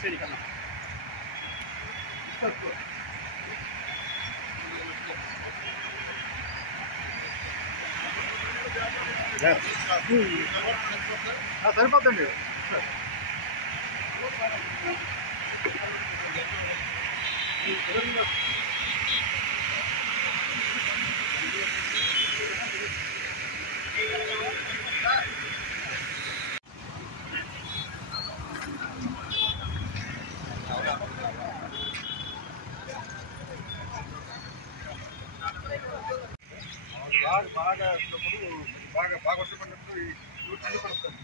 సరే కన్నా సరిపోతుంది. బాగా బాగా వర్షపడినప్పుడు ఈ పడుతుంది.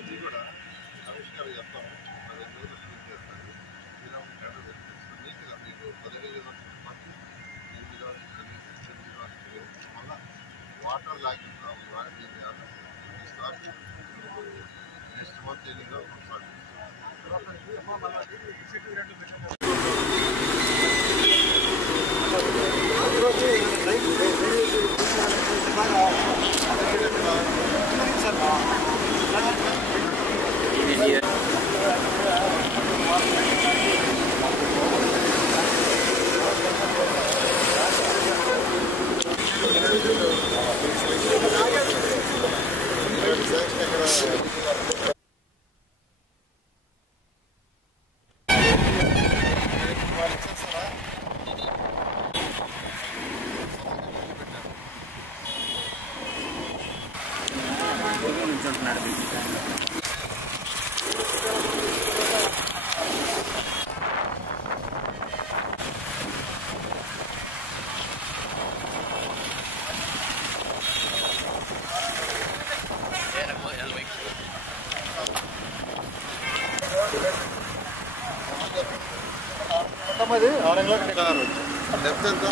ఇది కూడా ఆవిష్కారం చేస్తాము. 15 రోజులు ఫీల్ చేస్తారు. ఇలా ఉంటాడు నీట్గా మీకు 15 రోజులు పాటు 8 రోజులు మళ్ళీ వాటర్ లాగిస్తాం. నెక్స్ట్ మంత్ ఎన్నిలో అది 6 డెప్త్ ఎంత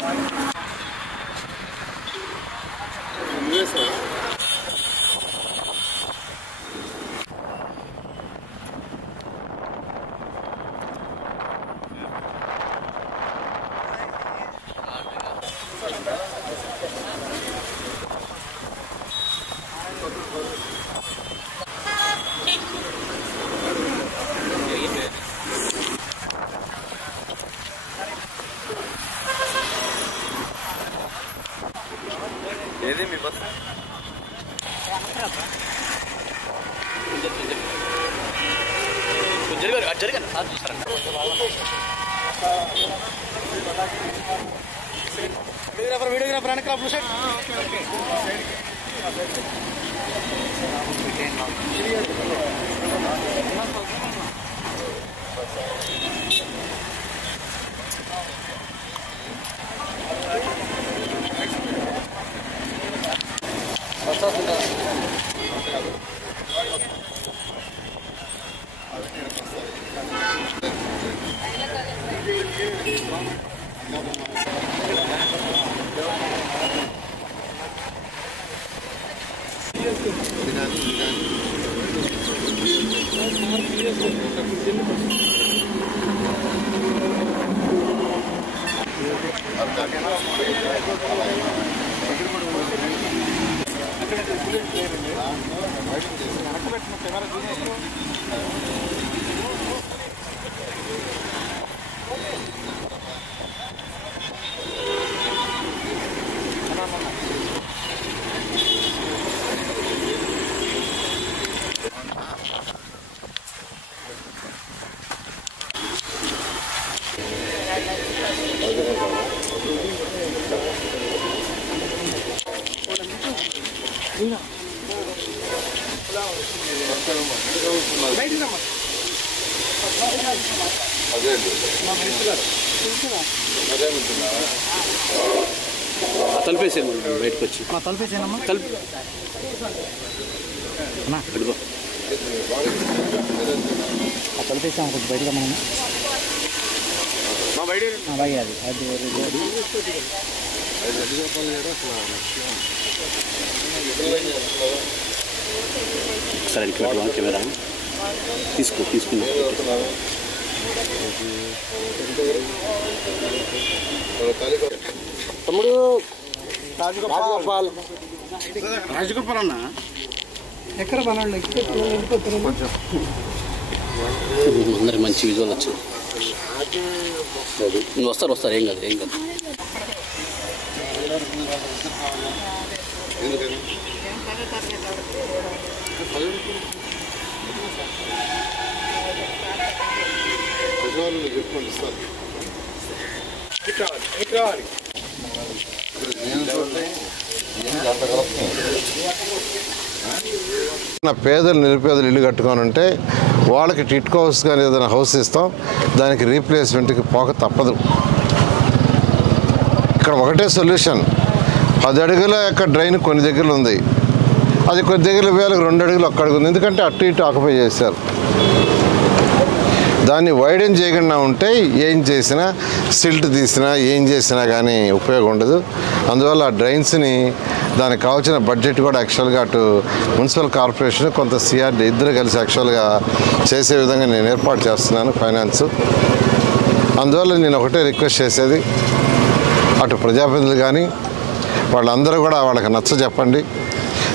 ఏది మీ బస్ జరిగాను సార్ చూసారండి. వీడియోగ్రాఫర్ వెనక బ్లూ షర్ట్ బయట తలిపేసాను బయటకు వచ్చి తలిపేసానమ్మా తలిపేసాము కొంచెం బయటగా మనం బయట అది సరే కెమెరా తీసుకున్నా తమ్ముడు రాజగోపాల్ అన్న ఎక్కడ పనండి అందరికి మంచి విజువల్ వచ్చింది. నువ్వు వస్తారు ఏం కాదు చెప్పండి సార్. పేదలు నిరుపేదలు ఇల్లు కట్టుకోనంటే వాళ్ళకి టిట్కో హౌస్ కానీ ఏదైనా హౌస్ ఇస్తాం, దానికి రీప్లేస్మెంట్కి పోక తప్పదు. ఇక్కడ ఒకటే సొల్యూషన్, 10 అడుగుల యొక్క డ్రైన్ కొన్ని దగ్గరలు ఉంది, అది కొన్ని దగ్గర వేలకు 2 అడుగులు ఒక్క అడుగు ఉంది, ఎందుకంటే అటు ఇటు ఆక్యుపై చేశారు. దాన్ని వైడెన్ చేయకుండా ఉంటే ఏం చేసినా సిల్ట్ తీసినా ఏం చేసినా కానీ ఉపయోగం ఉండదు. అందువల్ల ఆ డ్రైన్స్ని దానికి కావాల్సిన బడ్జెట్ కూడా యాక్చువల్గా అటు మున్సిపల్ కార్పొరేషన్ కొంత సిఆర్డీ ఇద్దరు కలిసి యాక్చువల్గా చేసే విధంగా నేను ఏర్పాటు చేస్తున్నాను ఫైనాన్స్. అందువల్ల నేను ఒకటే రిక్వెస్ట్ చేసేది, అటు ప్రజాప్రతినిధులు కానీ వాళ్ళందరూ కూడా వాళ్ళకి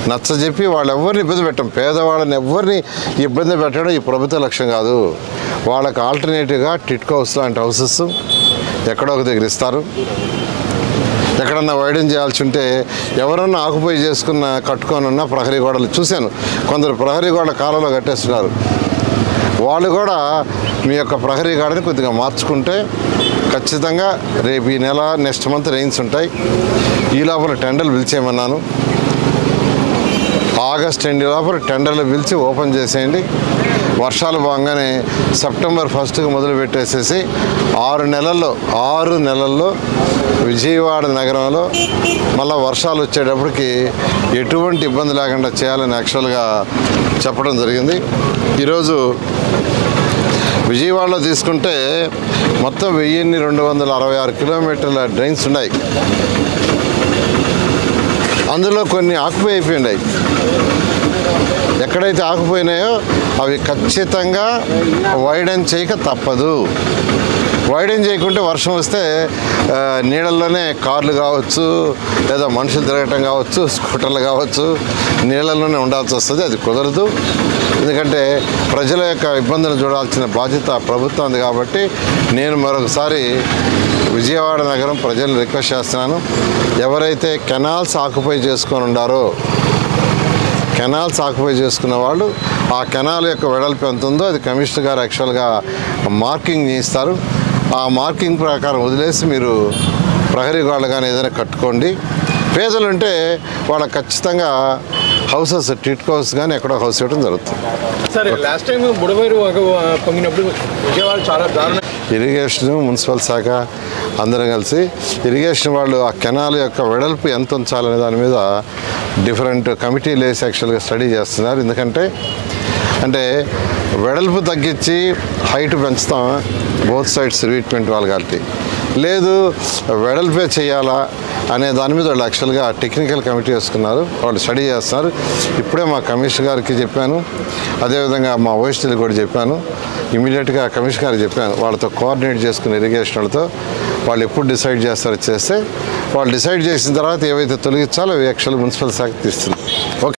నచ్చజెప్పి వాళ్ళు ఎవరిని ఇబ్బంది పెట్టం, పేదవాళ్ళని ఎవరిని ఇబ్బంది పెట్టడం ఈ ప్రభుత్వ లక్ష్యం కాదు. వాళ్ళకి ఆల్టర్నేటివ్గా టిట్కో హౌస్ లాంటి హౌసెస్ ఎక్కడో ఒక దగ్గర ఇస్తారు. ఎక్కడన్నా వైడెన్ చేయాల్సి ఉంటే ఎవరన్నా ఆకుపై కట్టుకొని ఉన్న ప్రహరీ గోడలు చూశాను, కొందరు ప్రహరీ గోడ కాలంలో కట్టేస్తున్నారు. వాళ్ళు కూడా మీ యొక్క ప్రహరీ గోడని కొద్దిగా మార్చుకుంటే ఖచ్చితంగా రేపు ఈ నెల నెక్స్ట్ మంత్ రెయిన్స్ ఉంటాయి, ఈ లోపల టెండర్లు పిలిచేయమన్నాను. ఆగస్ట్ ఎండ్ లోపల టెండర్లు పిలిచి ఓపెన్ చేసేయండి. వర్షాలు బాగానే సెప్టెంబర్ 1కి మొదలు పెట్టేసేసి 6 నెలల్లో విజయవాడ నగరంలో మళ్ళీ వర్షాలు వచ్చేటప్పటికి ఎటువంటి ఇబ్బంది లేకుండా చేయాలని యాక్చువల్గా చెప్పడం జరిగింది. ఈరోజు విజయవాడలో తీసుకుంటే మొత్తం 1266 కిలోమీటర్ల డ్రైన్స్ ఉన్నాయి. అందులో కొన్ని ఆక్యుపై అయిపోయినాయి. ఎక్కడైతే ఆకుపోయినాయో అవి ఖచ్చితంగా వైడెన్ చేయక తప్పదు. వైడెన్ చేయకుంటే వర్షం వస్తే నీళ్ళల్లోనే కార్లు కావచ్చు, లేదా మనుషులు తిరగటం కావచ్చు, స్కూటర్లు కావచ్చు, నీళ్ళల్లోనే ఉండాల్సి వస్తుంది. అది కుదరదు. ఎందుకంటే ప్రజల యొక్క ఇబ్బందులు చూడాల్సిన బాధ్యత ప్రభుత్వం కాబట్టి నేను మరొకసారి విజయవాడ నగరం ప్రజలను రిక్వెస్ట్ చేస్తున్నాను, ఎవరైతే కెనాల్స్ ఆక్యుపై చేసుకొని ఉండారో, కెనాల్స్ ఆక్యుపై చేసుకున్న వాళ్ళు ఆ కెనాల్ యొక్క వెడల్పు ఎంత ఉందో అది కమిషనర్ గారు యాక్చువల్గా మార్కింగ్ చేస్తారు. ఆ మార్కింగ్ ప్రకారం వదిలేసి మీరు ప్రహరీ గోడలు కానీ ఏదైనా కట్టుకోండి. పేదలు ఉంటే వాళ్ళకి ఖచ్చితంగా హౌసెస్ టిట్కో హౌస్ కానీ ఎక్కడో హౌస్ ఇవ్వడం జరుగుతుంది. సరే, లాస్ట్ టైం బుడమేరు పొంగినప్పుడు విజయవాడ చాలా దారుణం. ఇరిగేషన్, మున్సిపల్ శాఖ అందరం కలిసి ఇరిగేషన్ వాళ్ళు ఆ కెనాల్ యొక్క వెడల్పు ఎంత ఉంచాలనే దాని మీద డిఫరెంట్ కమిటీలు వేసి యాక్చువల్గా స్టడీ చేస్తున్నారు. ఎందుకంటే వెడల్పు తగ్గించి హైట్ పెంచుతాం బోత్ సైడ్స్ ట్రీట్మెంట్ వాళ్ళు కాబట్టి, లేదు వెడల్పే చేయాలా అనే దాని మీద వాళ్ళు యాక్చువల్గా టెక్నికల్ కమిటీ వేసుకున్నారు, వాళ్ళు స్టడీ చేస్తున్నారు. ఇప్పుడే మా కమిషనర్ గారికి చెప్పాను, అదేవిధంగా మా ఓఎస్టీలు కూడా చెప్పాను. ఇమీడియట్గా కమిషనర్ గారికి చెప్పాను, వాళ్ళతో కోఆర్డినేట్ చేసుకున్న ఇరిగేషన్ వాళ్ళతో వాళ్ళు ఎప్పుడు డిసైడ్ చేస్తారో చేస్తే వాళ్ళు డిసైడ్ చేసిన తర్వాత ఏవైతే తొలగించాలో అవి యాక్చువల్ మున్సిపల్ శాఖ తీస్తుంది. ఓకే.